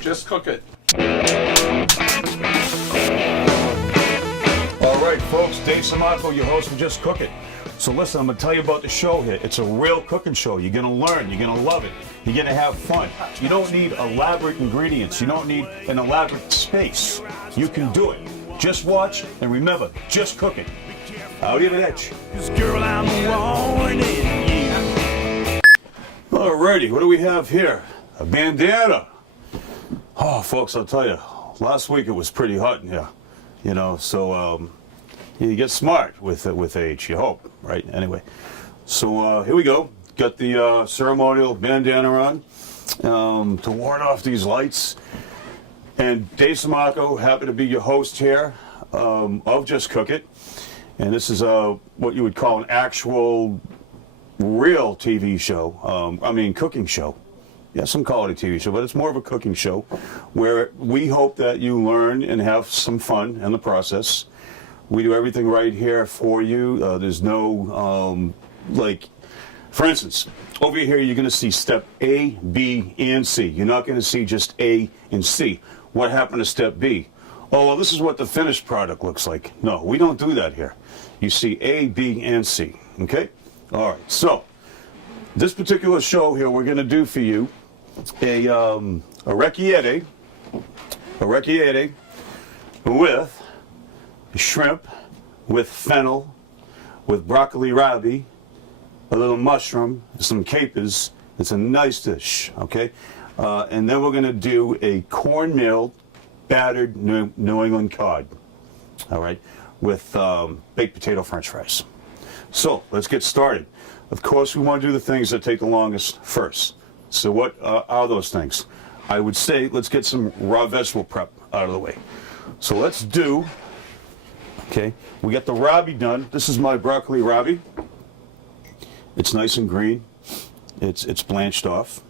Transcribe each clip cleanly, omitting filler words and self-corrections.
Just cook it. All right, folks, Dave Samaco, your host of Just Cook It. So listen, I'm going to tell you about the show here. It's a real cooking show. You're going to learn. You're going to love it. You're going to have fun. You don't need elaborate ingredients. You don't need an elaborate space. You can do it. Just watch and remember, just cook it. Out of the edge. Girl, I'm warning you. Alrighty, what do we have here? A bandana. Oh, folks, I'll tell you, last week it was pretty hot in here. You know, so you get smart with age, you hope, right? Anyway, so here we go. Got the ceremonial bandana on to ward off these lights. And Dave Samaco, happy to be your host here of Just Cook It. And this is what you would call an actual, real TV show. Cooking show. Yeah, some call it a TV show, but it's more of a cooking show where we hope that you learn and have some fun in the process. We do everything right here for you. There's no, for instance, over here you're going to see step A, B, and C. You're not going to see just A and C. What happened to step B? Oh, well, this is what the finished product looks like. No, we don't do that here. You see A, B, and C, okay? All right, so this particular show here, we're going to do for you a orecchiette with shrimp, with fennel, with broccoli rabe, a little mushroom, some capers. It's a nice dish, okay? And then we're going to do a cornmeal battered New England cod, all right, with baked potato French fries. So let's get started. Of course, we want to do the things that take the longest first. So what are those things? I would say let's get some raw vegetable prep out of the way. So let's do, okay, we got the rabe done. This is my broccoli rabe. It's nice and green. It's blanched off.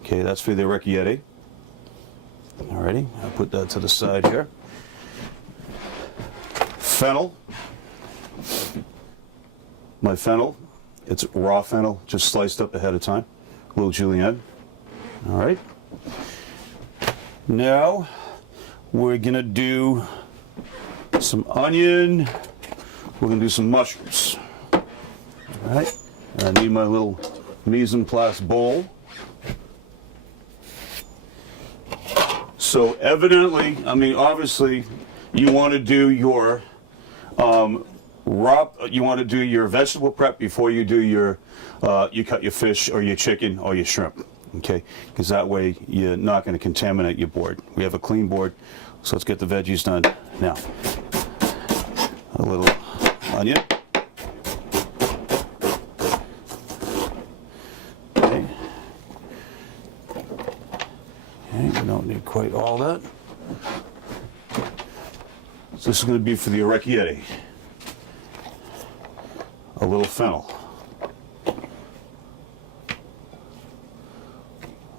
Okay, that's for the orecchiette. Alrighty, I'll put that to the side here. Fennel. My fennel, it's raw fennel, just sliced up ahead of time. A little julienne. All right. Now we're gonna do some onion. We're gonna do some mushrooms. All right. I need my little mise en place bowl. So evidently, obviously, you want to do your you want to do your vegetable prep before you do your, you cut your fish or your chicken or your shrimp, okay? Because that way you're not going to contaminate your board. We have a clean board, so let's get the veggies done now. A little onion. Okay. Okay, we don't need quite all that. So this is going to be for the orecchiette. A little fennel, a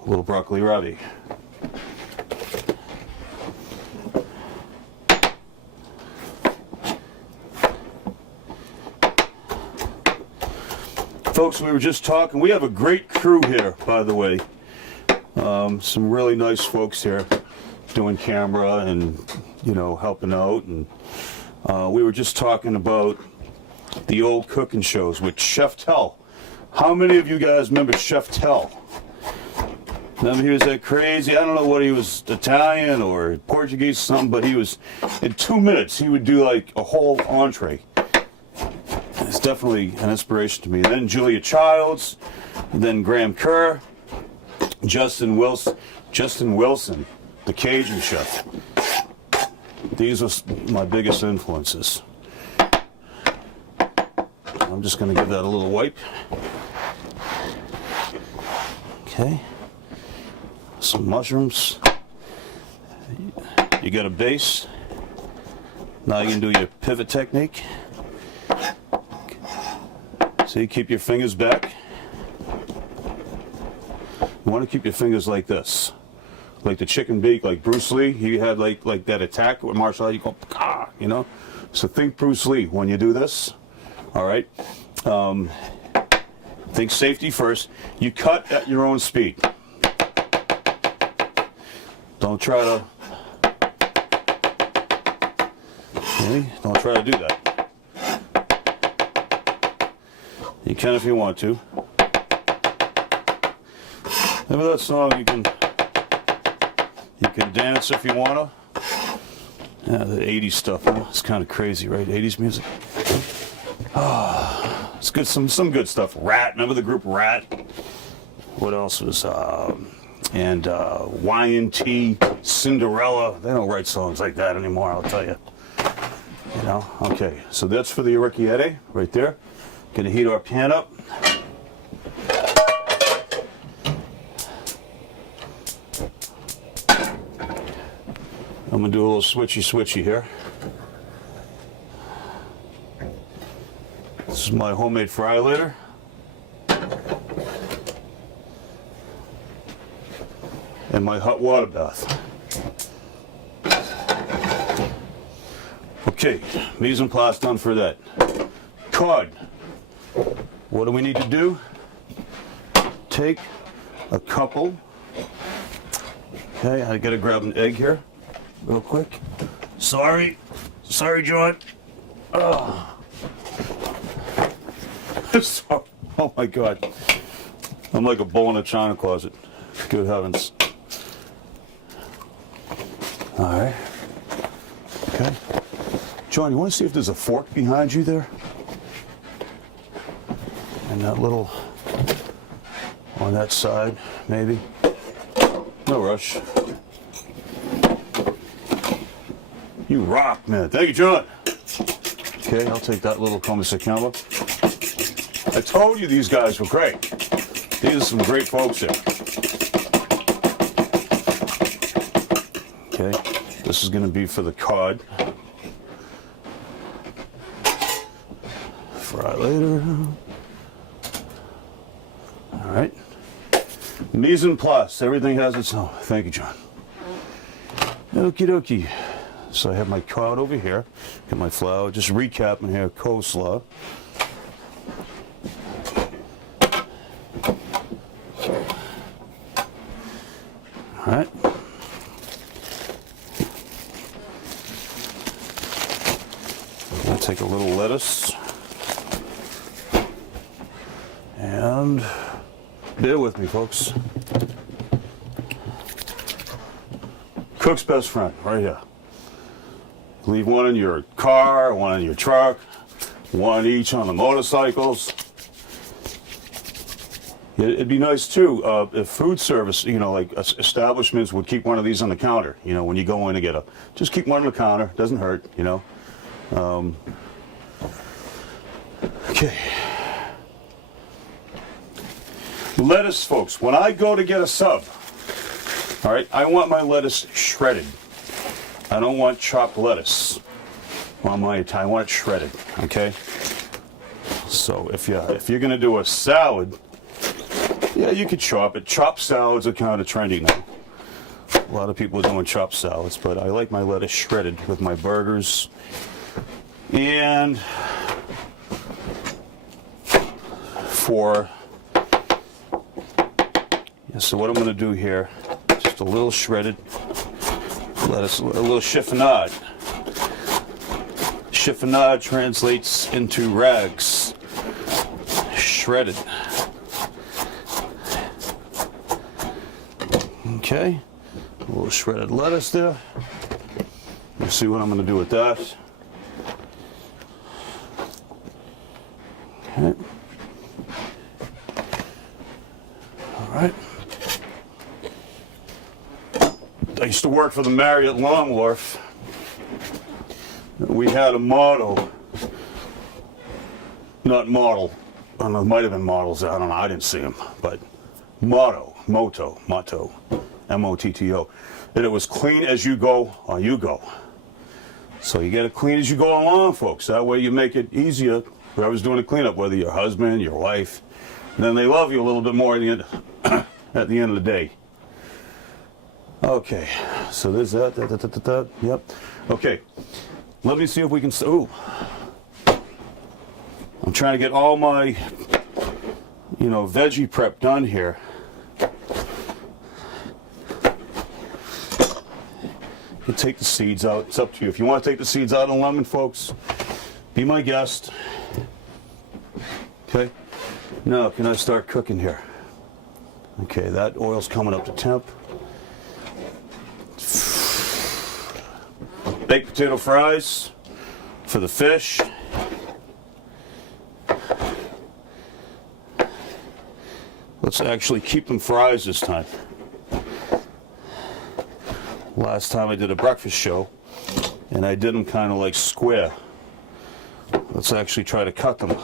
little broccoli rabe, folks, we were just talking, we have a great crew here, by the way, some really nice folks here doing camera and, you know, helping out, and we were just talking about the old cooking shows with Chef Tell. How many of you guys remember Chef Tell? Remember he was that crazy, I don't know what he was, Italian or Portuguese or something, but he was, in 2 minutes, he would do like a whole entree. It's definitely an inspiration to me. Then Julia Childs, then Graham Kerr, Justin Wilson, the Cajun chef. These were my biggest influences. I'm just going to give that a little wipe. Okay. Some mushrooms. You got a base. Now you can do your pivot technique. So you keep your fingers back. You want to keep your fingers like this. Like the chicken beak, like Bruce Lee. He had like that attack with martial art. You go, ah, you know. So think Bruce Lee when you do this. All right. Think safety first. You cut at your own speed. Don't try to. Okay, don't try to do that. You can if you want to. Remember that song? You can dance if you wanna. Yeah, the 80s stuff. It's kind of crazy, right? 80s music. It's good. Some good stuff. Rat. Remember the group Rat? What else was? Y&T, Cinderella. They don't write songs like that anymore. I'll tell you. You know. Okay. So that's for the orecchiette right there. Gonna heat our pan up. I'm gonna do a little switchy here. This is my homemade fry later. And my hot water bath. Okay, mise en place done for that. Cod. What do we need to do? Take a couple. Okay, I gotta grab an egg here real quick. Sorry, John. Oh. Oh my God. I'm like a bull in a china closet. Good heavens. All right. Okay. John, you want to see if there's a fork behind you there? And that little, on that side, maybe? No rush. You rock, man. Thank you, John. Okay, I'll take that little combo. I told you these guys were great. These are some great folks here. Okay, this is going to be for the cod. Fry later. All right. Mise en place. Everything has its own. Thank you, John. Okie dokie. So I have my cod over here. Got my flour. Just recapping here. Coleslaw. All right. I'm going to take a little lettuce. And bear with me, folks. Cook's best friend, right here. Leave one in your car, one in your truck, one each on the motorcycles. It'd be nice too if food service, you know, like establishments would keep one of these on the counter. You know, when you go in to get just keep one on the counter. Doesn't hurt, you know. Okay. Lettuce, folks. When I go to get a sub, all right, I want my lettuce shredded. I don't want chopped lettuce on my Italian. I want it shredded. Okay. So if you're gonna do a salad. Yeah, you could chop it. Chopped salads are kind of trendy now. A lot of people are doing chopped salads, but I like my lettuce shredded with my burgers. And so what I'm going to do here, just a little shredded lettuce, a little chiffonade. Chiffonade translates into rags. Shredded. Okay, a little shredded lettuce there. Let's see what I'm going to do with that. Okay. All right. I used to work for the Marriott Long Wharf. We had a motto. Not model. I don't know, it might have been models. I don't know. I didn't see them. But motto. M-O-T-T-O. And it was clean as you go, or you go. So you get it clean as you go along, folks. That way you make it easier. Whoever's doing the cleanup, whether your husband, your wife, then they love you a little bit more at the end of the day. Okay, so there's that. Yep. Okay, let me see if we can. Ooh, I'm trying to get all my, veggie prep done here. You can take the seeds out. It's up to you. If you want to take the seeds out of the lemon, folks, be my guest. Okay. Now, can I start cooking here? Okay, that oil's coming up to temp. Baked potato fries for the fish. Let's actually keep them fries this time. Last time I did a breakfast show, and I did them kind of like square. Let's actually try to cut them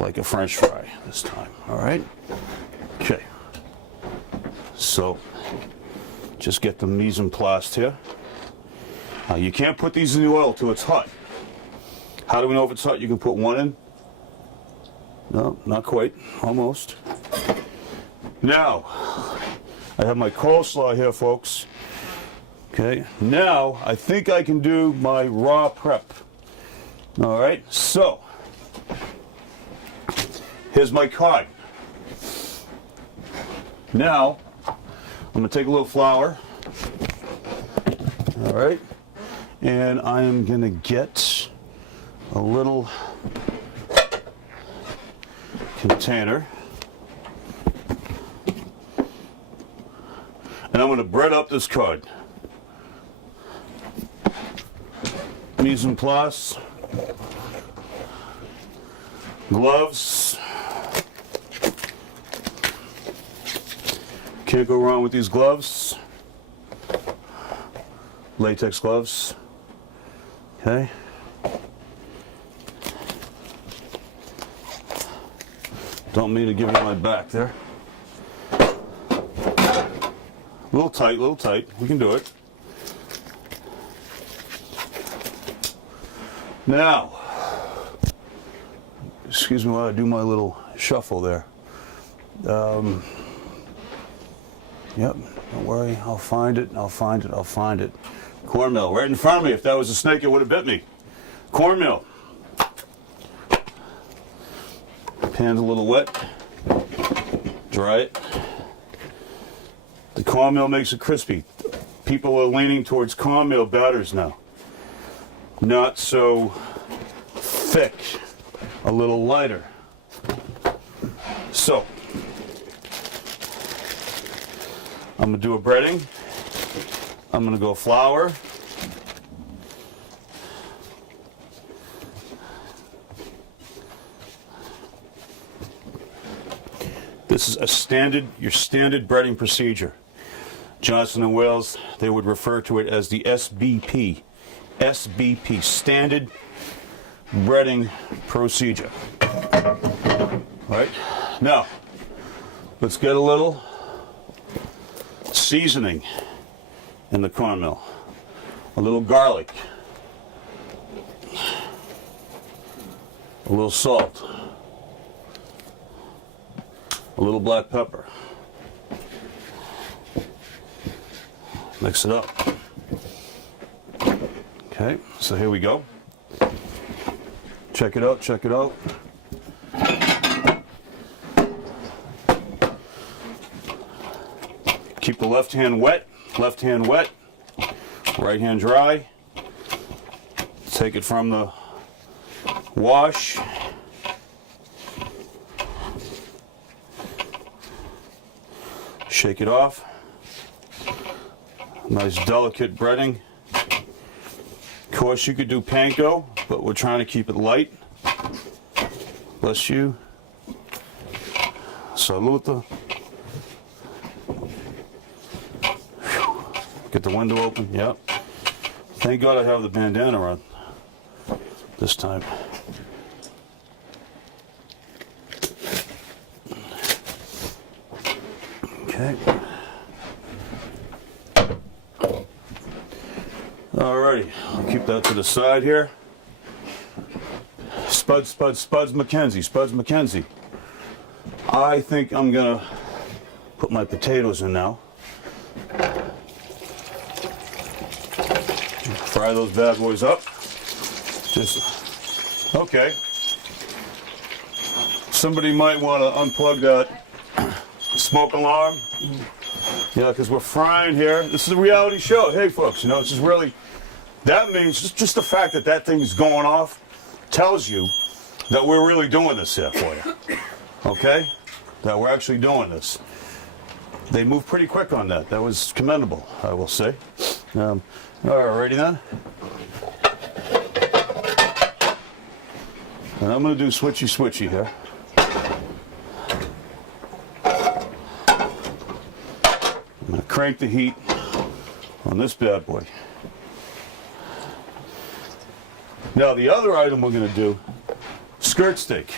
like a French fry this time, all right? Okay. So, just get the mise en place here. Now, you can't put these in the oil till it's hot. How do we know if it's hot? You can put one in. No, not quite. Almost. Now, I have my coleslaw here, folks. Okay, now I think I can do my raw prep. All right, so here's my cod. Now, I'm gonna take a little flour. All right, and I am gonna get a little container. And I'm going to bread up this cod. Mise en place. Gloves. Can't go wrong with these gloves. Latex gloves. Okay. Don't mean to give you my back there. A little tight. We can do it. Now, excuse me while I do my little shuffle there. Yep, don't worry. I'll find it. Cornmeal, right in front of me. If that was a snake, it would have bit me. Cornmeal. Pan's a little wet. Dry it. The cornmeal makes it crispy. People are leaning towards cornmeal batters now. Not so thick, a little lighter. So, I'm gonna do a breading. I'm gonna go flour. This is your standard breading procedure. Johnson & Wales, they would refer to it as the SBP. SBP, standard breading procedure. All right, now, let's get a little seasoning in the cornmeal. A little garlic. A little salt. A little black pepper. Mix it up. Okay, so here we go. Check it out. Keep the left hand wet, right hand dry. Take it from the wash. Shake it off. Nice delicate breading. Of course you could do panko, but we're trying to keep it light. Bless you. Salute. Get the window open, yep. Thank God I have the bandana on this time. Okay. Alrighty, I'll keep that to the side here. Spuds McKenzie. I think I'm gonna put my potatoes in now. Fry those bad boys up. Okay. Somebody might want to unplug that smoke alarm. Yeah, because we're frying here. This is a reality show. Hey, folks, you know, this is really, that means just the fact that that thing's going off tells you that we're really doing this here for you. Okay? That we're actually doing this. They moved pretty quick on that. That was commendable, I will say. All right, ready then? And I'm going to do switchy here. I'm going to crank the heat on this bad boy. Now the other item we're going to do, skirt steak.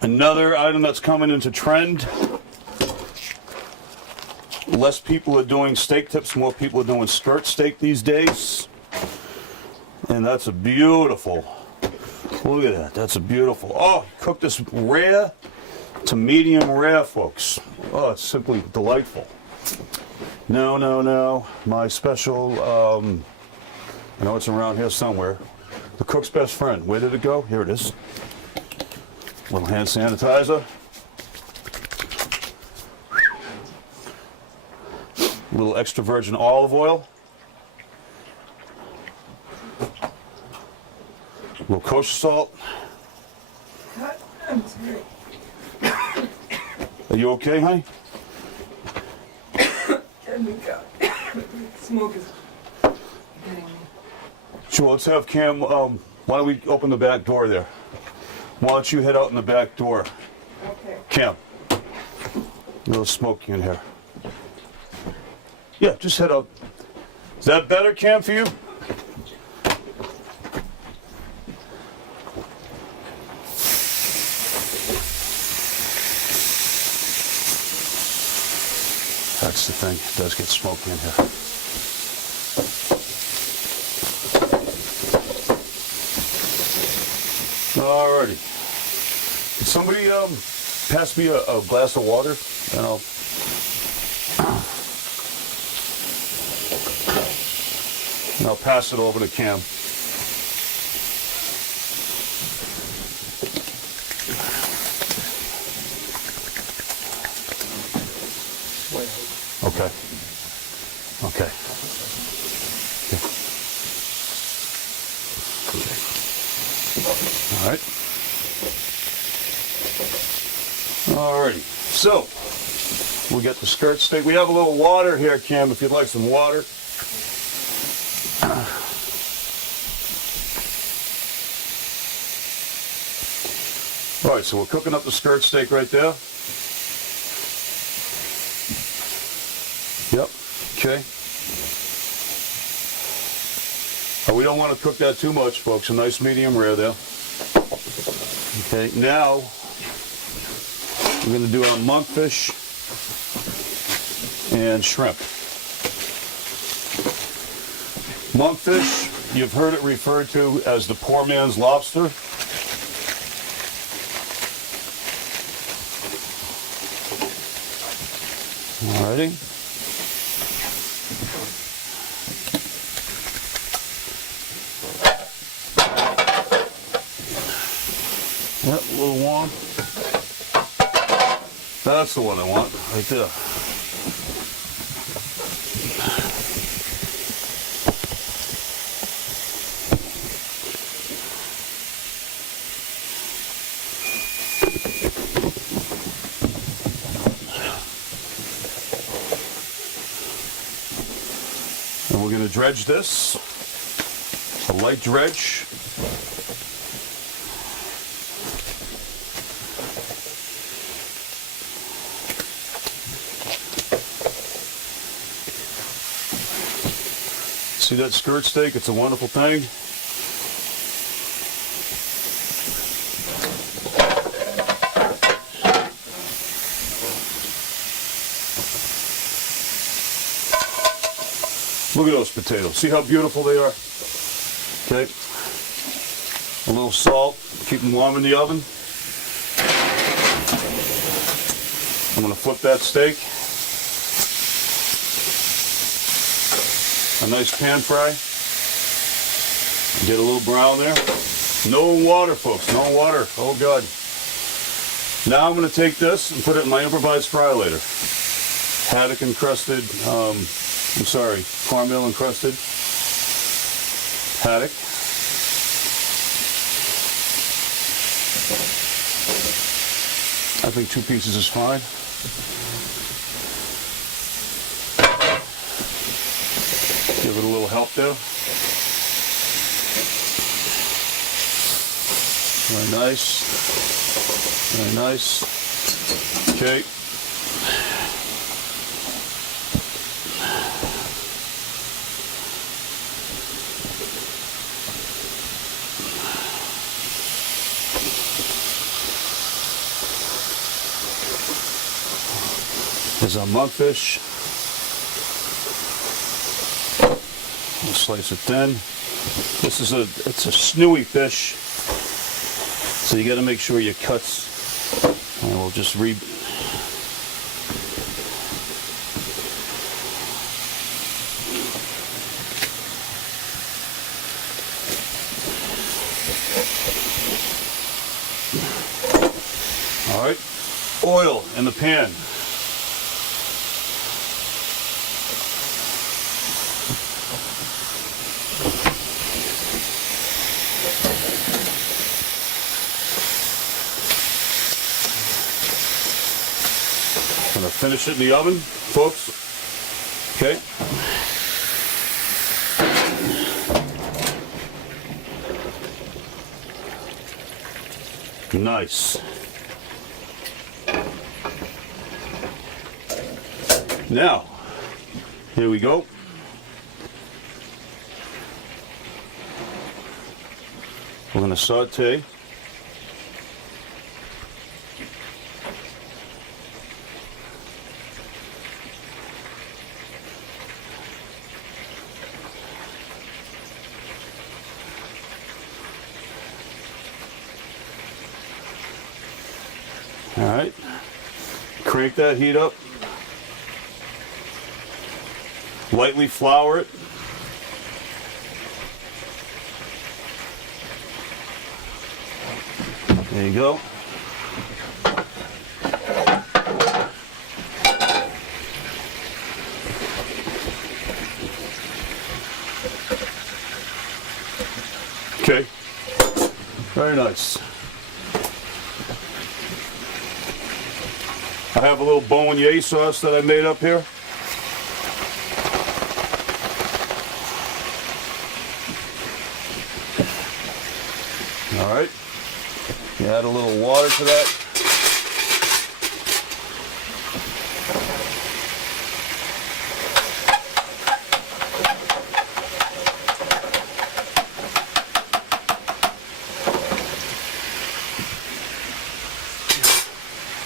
Another item that's coming into trend. Less people are doing steak tips, more people are doing skirt steak these days. And that's a beautiful, look at that, that's a beautiful, oh, cook this rare to medium rare, folks. Oh, it's simply delightful. No, my special, I know it's around here somewhere. The cook's best friend, where did it go? Here it is. Little hand sanitizer. A little extra virgin olive oil. A little kosher salt. I'm sorry. Are you okay, honey? Let me go. Smoke is getting me. Sure, let's have Cam, why don't we open the back door there? Why don't you head out in the back door? Okay. Cam, a little smoky in here. Yeah, just head out. Is that better, Cam, for you? That's the thing, it does get smoky in here. Alrighty. Can somebody pass me a glass of water? And I'll pass it over to Cam. Okay. Okay. All right. Alrighty. So we got the skirt steak. We have a little water here, Cam, if you'd like some water. All right, so we're cooking up the skirt steak right there. Yep. Okay. We don't want to cook that too much, folks. A nice medium rare there. Okay, now we're going to do our monkfish and shrimp. Monkfish, you've heard it referred to as the poor man's lobster. Alrighty. Yep, a little warm. That's the one I want, right there. And we're going to dredge this, a light dredge. See that skirt steak? It's a wonderful thing. Look at those potatoes. See how beautiful they are? Okay. A little salt. Keep them warm in the oven. I'm going to flip that steak. A nice pan fry. Get a little brown there. No water, folks. No water. Oh, God. Now I'm going to take this and put it in my improvised fry later. haddock encrusted, cornmeal encrusted haddock. I think 2 pieces is fine. Give it a little help there. Very nice. Very nice. Okay. There's our monkfish. We'll slice it thin. It's a snewy fish, so you got to make sure your cuts. And we'll just All right, oil in the pan. Gonna finish it in the oven, folks. Okay. Nice. Now, here we go. We're gonna saute. All right, crank that heat up. Lightly flour it. There you go. Okay, very nice. I have a little bolognese sauce that I made up here. All right, you add a little water to that.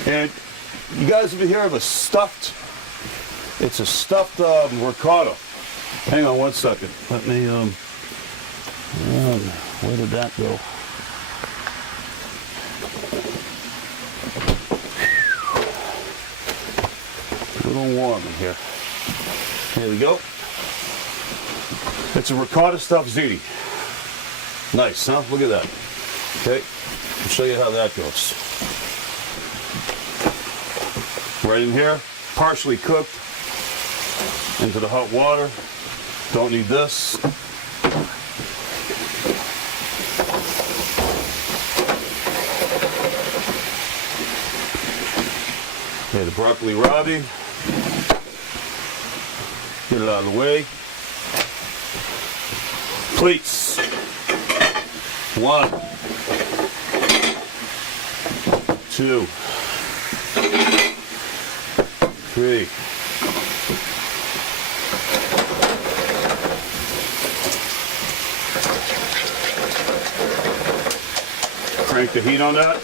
And you guys ever hear of a stuffed? It's a stuffed ricotta. Hang on one second. Let me, where did that go? A little warm in here. Here we go. It's a ricotta stuffed ziti. Nice, huh? Look at that. Okay, I'll show you how that goes. Right in here, partially cooked, into the hot water. Don't need this. Okay, the broccoli rabe. Get it out of the way. Plates. 1, 2, 3. Crank the heat on that.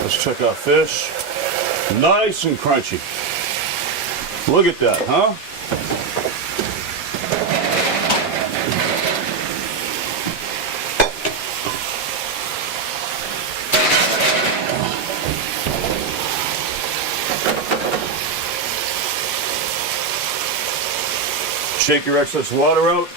Let's check out fish. Nice and crunchy. Look at that, huh? Shake your excess water out.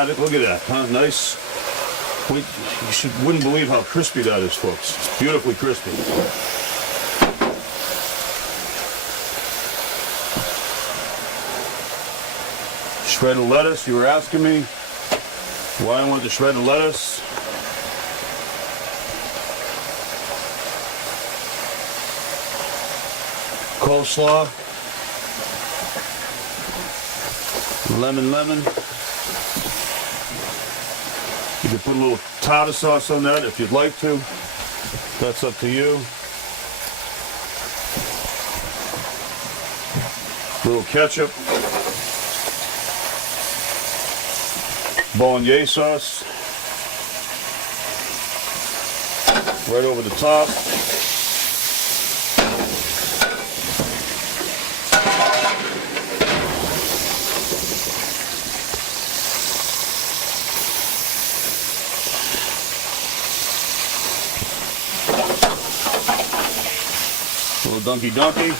at it. Look at that, huh? Nice. Wait, wouldn't believe how crispy that is, folks. It's beautifully crispy. Shredded lettuce. You were asking me why I want the shredded lettuce. Coleslaw. Lemon. You can put a little tartar sauce on that if you'd like to. That's up to you. Little ketchup. Bolognese sauce. Right over the top. Little donkey.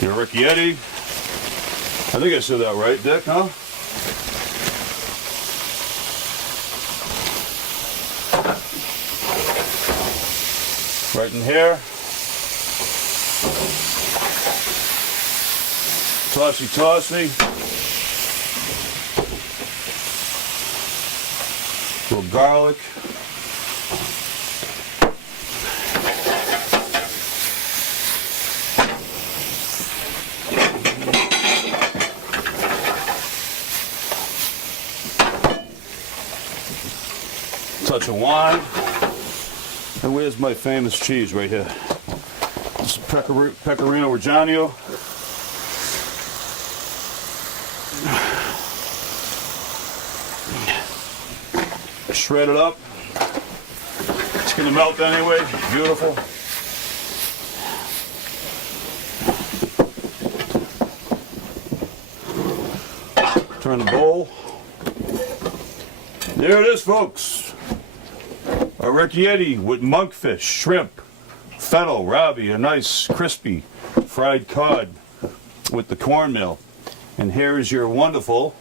Your Riccietti. I think I said that right, Dick, huh? Right in here. Tossy. A little garlic. Touch of wine. And where's my famous cheese right here? This is Pecorino Reggiano. Shred it up. It's gonna melt anyway. Beautiful. Turn the bowl. There it is, folks. A Riccietti with monkfish, shrimp, fennel, rabi, a nice crispy fried cod with the cornmeal. And here is your wonderful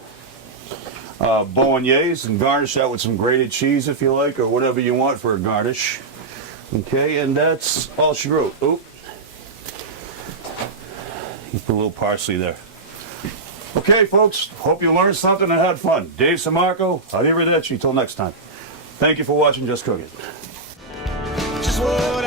bolognese, and garnish that with some grated cheese if you like, or whatever you want for a garnish. Okay, and that's all she wrote. Oop. You put a little parsley there. Okay, folks, hope you learned something and had fun. Dave Samarco, arrivederci, till next time. Thank you for watching Just Cook It. Just what